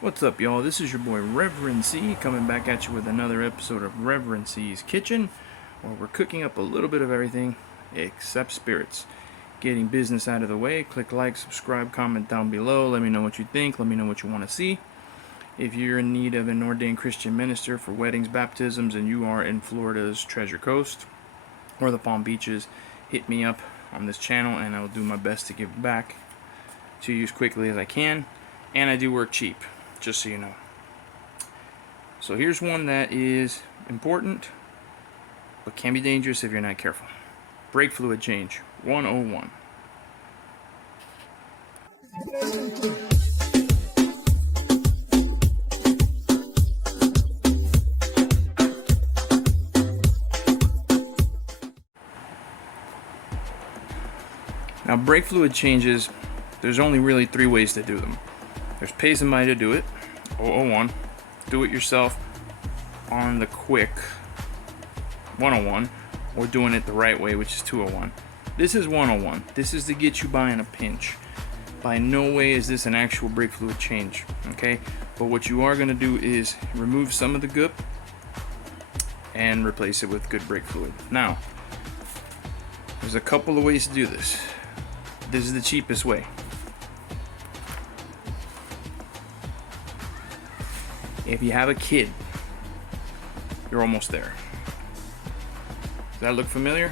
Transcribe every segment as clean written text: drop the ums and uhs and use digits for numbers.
What's up, y'all? This is your boy Reverend C coming back at you with another episode of Reverend C's Kitchen, where we're cooking up a little bit of everything except spirits. Getting business out of the way. Click like, subscribe, comment down below. Let me know what you think. Let me know what you want to see. If you're in need of an ordained Christian minister for weddings, baptisms, and you are in Florida's Treasure Coast or the Palm Beaches, hit me up on this channel and I will do my best to give back to you as quickly as I can. And I do work cheap, just so you know. So here's one that is important, but can be dangerous if you're not careful. Brake fluid change 101. Now, brake fluid changes, there's only really 3 ways to do them. There's pay somebody to do it, 001. Do it yourself on the quick, 101. Or doing it the right way, which is 201. This is 101. This is to get you by in a pinch. By no way is this an actual brake fluid change, okay? But what you are going to do is remove some of the goop and replace it with good brake fluid. Now, there's a couple of ways to do this. This is the cheapest way. If you have a kid, you're almost there. Does that look familiar?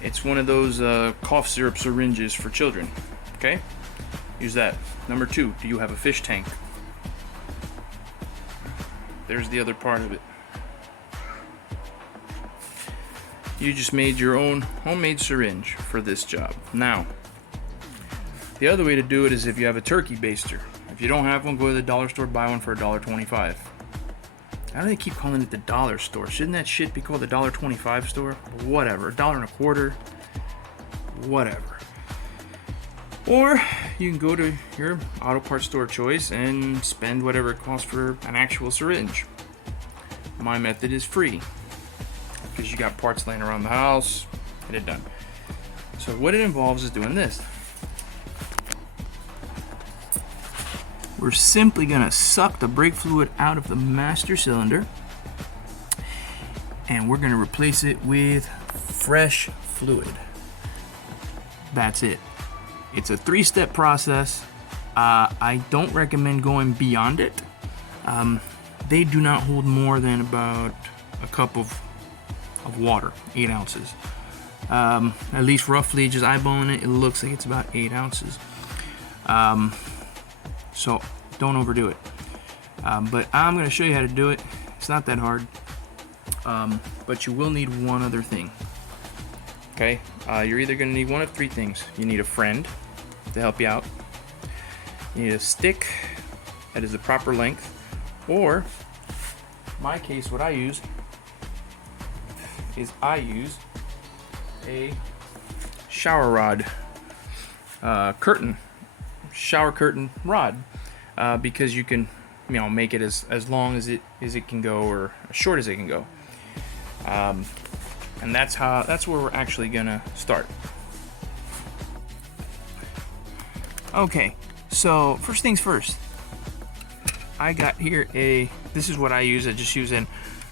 It's one of those cough syrup syringes for children. Okay? Use that. Number 2, do you have a fish tank? There's the other part of it. You just made your own homemade syringe for this job. Now, the other way to do it is if you have a turkey baster. If you don't have one, go to the dollar store, buy one for $1.25. How do they keep calling it the dollar store? Shouldn't that shit be called the $1.25 store? Whatever, $1.25, whatever. Or you can go to your auto parts store of choice and spend whatever it costs for an actual syringe. My method is free because you got parts laying around the house, get it done. So what it involves is doing this. We're simply going to suck the brake fluid out of the master cylinder and we're going to replace it with fresh fluid. That's it. It's a 3-step process. I don't recommend going beyond it. They do not hold more than about a cup of water, 8 ounces. At least roughly, just eyeballing it, it looks like it's about 8 ounces. So don't overdo it. But I'm going to show you how to do it. It's not that hard. But you will need one other thing. Okay? You're either going to need one of 3 things. You need a friend to help you out. You need a stick that is the proper length. Or, in my case, what I use is a shower rod shower curtain rod, because you can, make it as long as it can go, or as short as it can go. And that's where we're actually gonna start. Okay, so first things first. I got here this is what I use. I just use an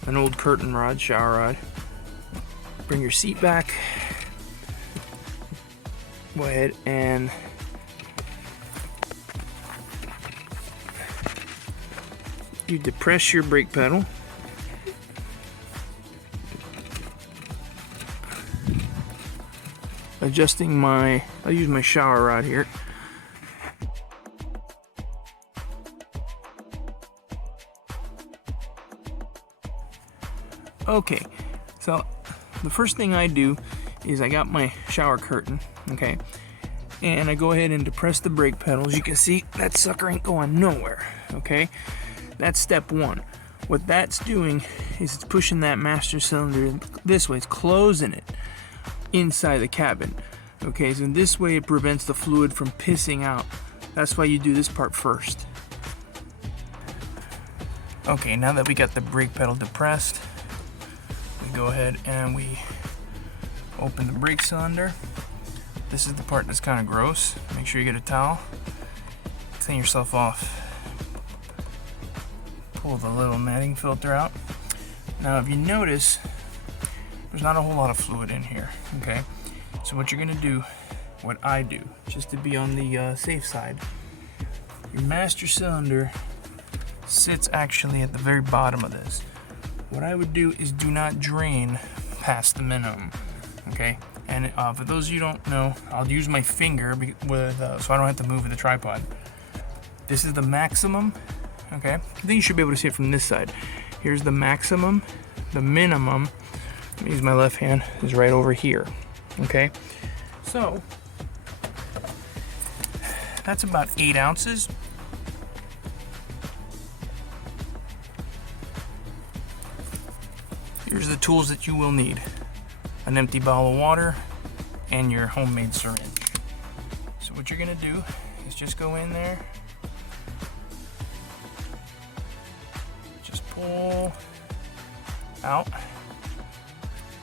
old curtain rod, shower rod. Bring your seat back. Go ahead and you depress your brake pedal. Adjusting I'll use my shower rod here. Okay, so the first thing I do is I got my shower curtain, okay, and I go ahead and depress the brake pedal. As you can see, that sucker ain't going nowhere, okay? That's step 1. What that's doing is it's pushing that master cylinder this way. It's closing it inside the cabin. Okay, so in this way it prevents the fluid from pissing out. That's why you do this part first. Okay, now that we got the brake pedal depressed, we go ahead and we open the brake cylinder. This is the part that's kind of gross. Make sure you get a towel. clean yourself off. Pull the little netting filter out. Now if you notice, there's not a whole lot of fluid in here, okay? So what you're gonna do, what I do, just to be on the safe side, your master cylinder sits actually at the very bottom of this. What I would do is do not drain past the minimum, okay? And for those of you who don't know, I'll use my finger with, so I don't have to move with the tripod. This is the maximum, okay? I think you should be able to see it from this side. Here's the maximum. The minimum, let me use my left hand, is right over here, okay? So, that's about 8 ounces. Here's the tools that you will need. An empty bottle of water and your homemade syringe. So what you're gonna do is just go in there, just pull out.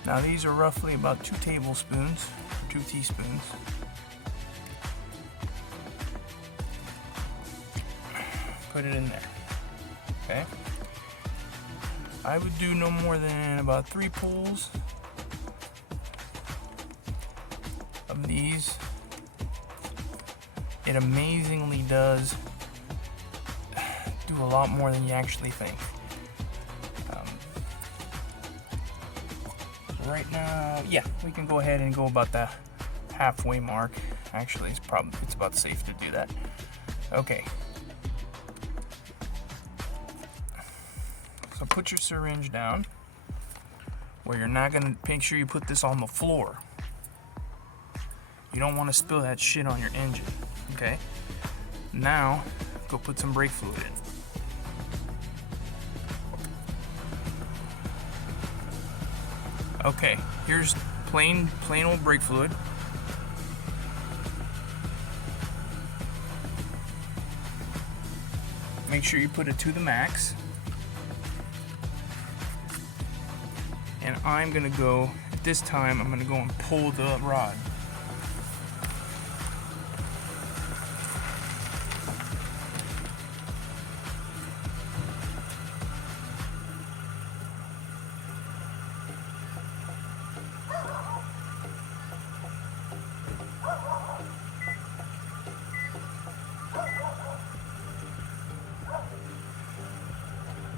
Now these are roughly about 2 tablespoons, 2 teaspoons. Put it in there, okay? I would do no more than about 3 pulls of these. It amazingly does do a lot more than you actually think. Right now, yeah, we can go ahead and go about the halfway mark. Actually, it's about safe to do that. Okay. So put your syringe down where you're not gonna, make sure you put this on the floor. You don't want to spill that shit on your engine, okay? Now, go put some brake fluid in. Okay, here's plain old brake fluid. Make sure you put it to the max. And I'm gonna go, at this time, I'm gonna go and pull the rod.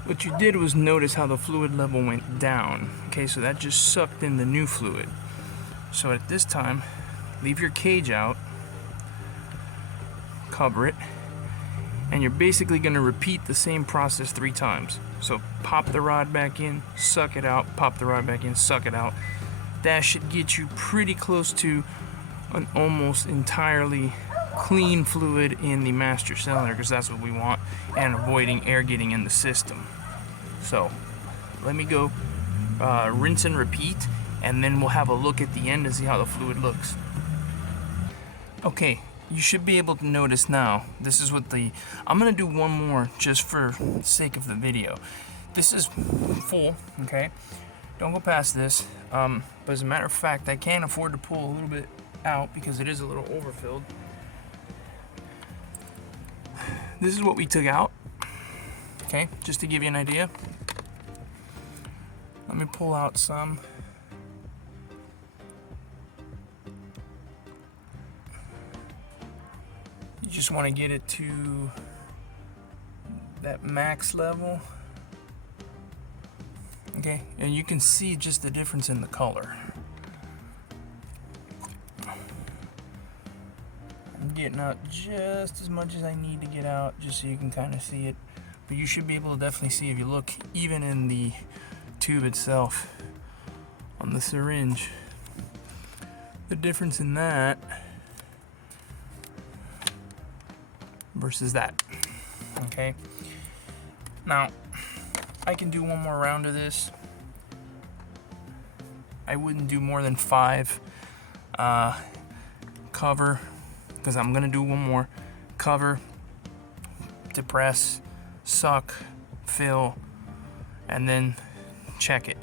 What you did was notice how the fluid level went down. Okay, so that just sucked in the new fluid. So at this time, leave your cage out, cover it, and you're basically going to repeat the same process 3 times. So pop the rod back in, suck it out, pop the rod back in, suck it out. That should get you pretty close to an almost entirely clean fluid in the master cylinder, because that's what we want, and avoiding air getting in the system. So let me go rinse and repeat, and then we'll have a look at the end and see how the fluid looks. Okay, you should be able to notice now, this is what I'm gonna do one more just for the sake of the video. This is full, okay? Don't go past this, but as a matter of fact, I can afford to pull a little bit out because it is a little overfilled. This is what we took out, okay, just to give you an idea. Let me pull out some. You just want to get it to that max level, okay, and you can see just the difference in the color. I'm getting out just as much as I need to get out, just so you can kind of see it. But you should be able to definitely see, if you look even in the tube itself on the syringe, the difference in that versus that. Okay, now I can do one more round of this. I wouldn't do more than 5. Cover, because I'm gonna do one more. Cover, depress, suck, fill, and then check it.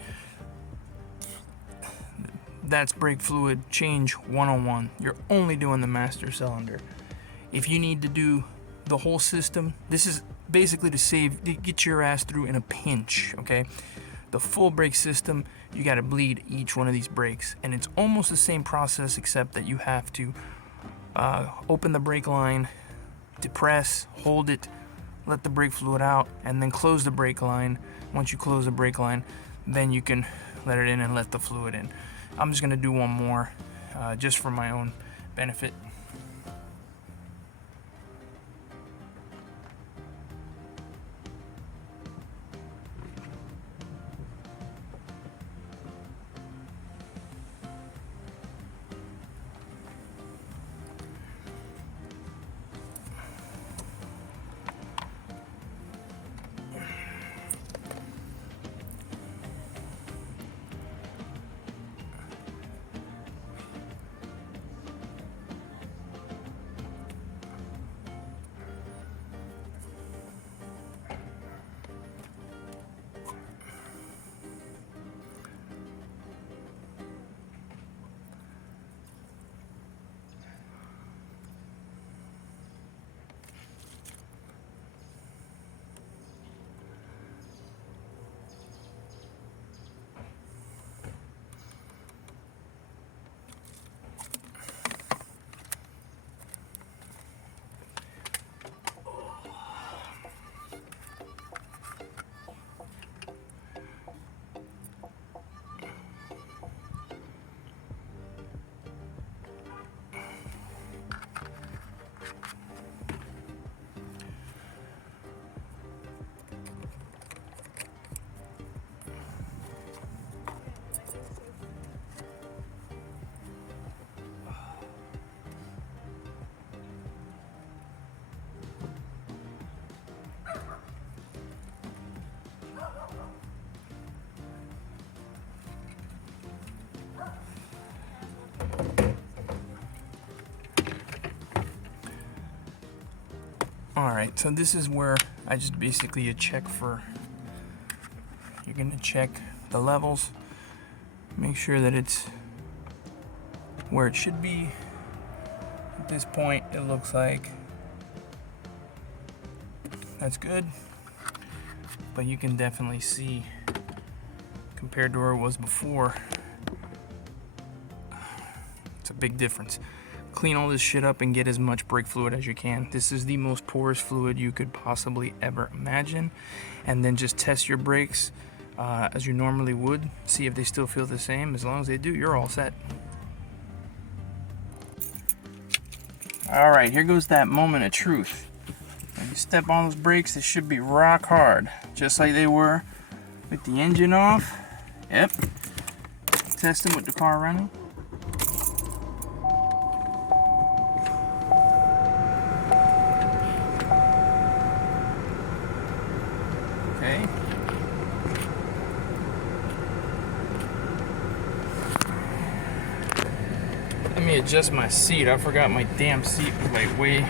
That's brake fluid change 101. You're only doing the master cylinder. If you need to do the whole system. This is basically to get your ass through in a pinch, okay? The full brake system, you got to bleed each one of these brakes, and it's almost the same process except that you have to open the brake line, depress, hold it, let the brake fluid out, and then close the brake line. Once you close the brake line, then you can let it in and let the fluid in. I'm just going to do one more just for my own benefit. Alright, so this is where I just basically you're going to check the levels, make sure that it's where it should be. At this point, it looks like that's good, but you can definitely see, compared to where it was before, it's a big difference. Clean all this shit up and get as much brake fluid as you can. This is the most porous fluid you could possibly ever imagine. And then just test your brakes as you normally would. See if they still feel the same. As long as they do, you're all set. Alright, here goes that moment of truth. When you step on those brakes, they should be rock hard. Just like they were with the engine off. Yep. Test them with the car running. Okay. Let me adjust my seat. I forgot my damn seat was like way.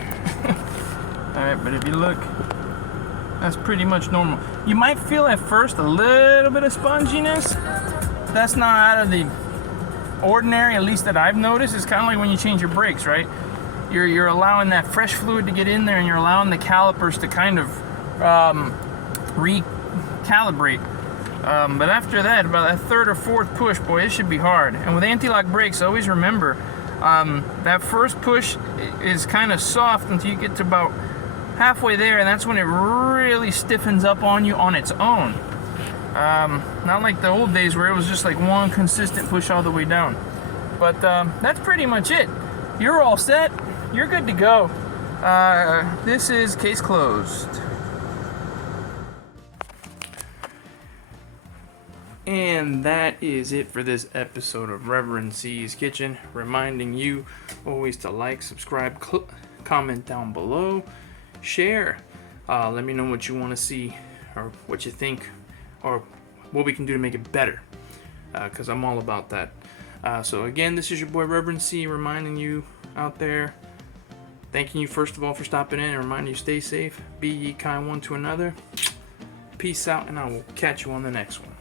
Alright, but if you look, that's pretty much normal. You might feel at first a little bit of sponginess. That's not out of the ordinary, at least that I've noticed. It's kind of like when you change your brakes, right? You're allowing that fresh fluid to get in there, and you're allowing the calipers to kind of recalibrate. But after that, about that third or fourth push, boy, it should be hard. And with anti-lock brakes, always remember, that first push is kind of soft until you get to about halfway there, and that's when it really stiffens up on you on its own. Not like the old days where it was just like one consistent push all the way down. But that's pretty much it. You're all set. You're good to go. This is case closed. And that is it for this episode of Reverend C's Kitchen. Reminding you always to like, subscribe, comment down below, share. Let me know what you want to see or what you think or what we can do to make it better, because I'm all about that. So again, this is your boy Reverend C, reminding you out there, thanking you first of all for stopping in, and reminding you stay safe, be ye kind one to another. Peace out, and I will catch you on the next one.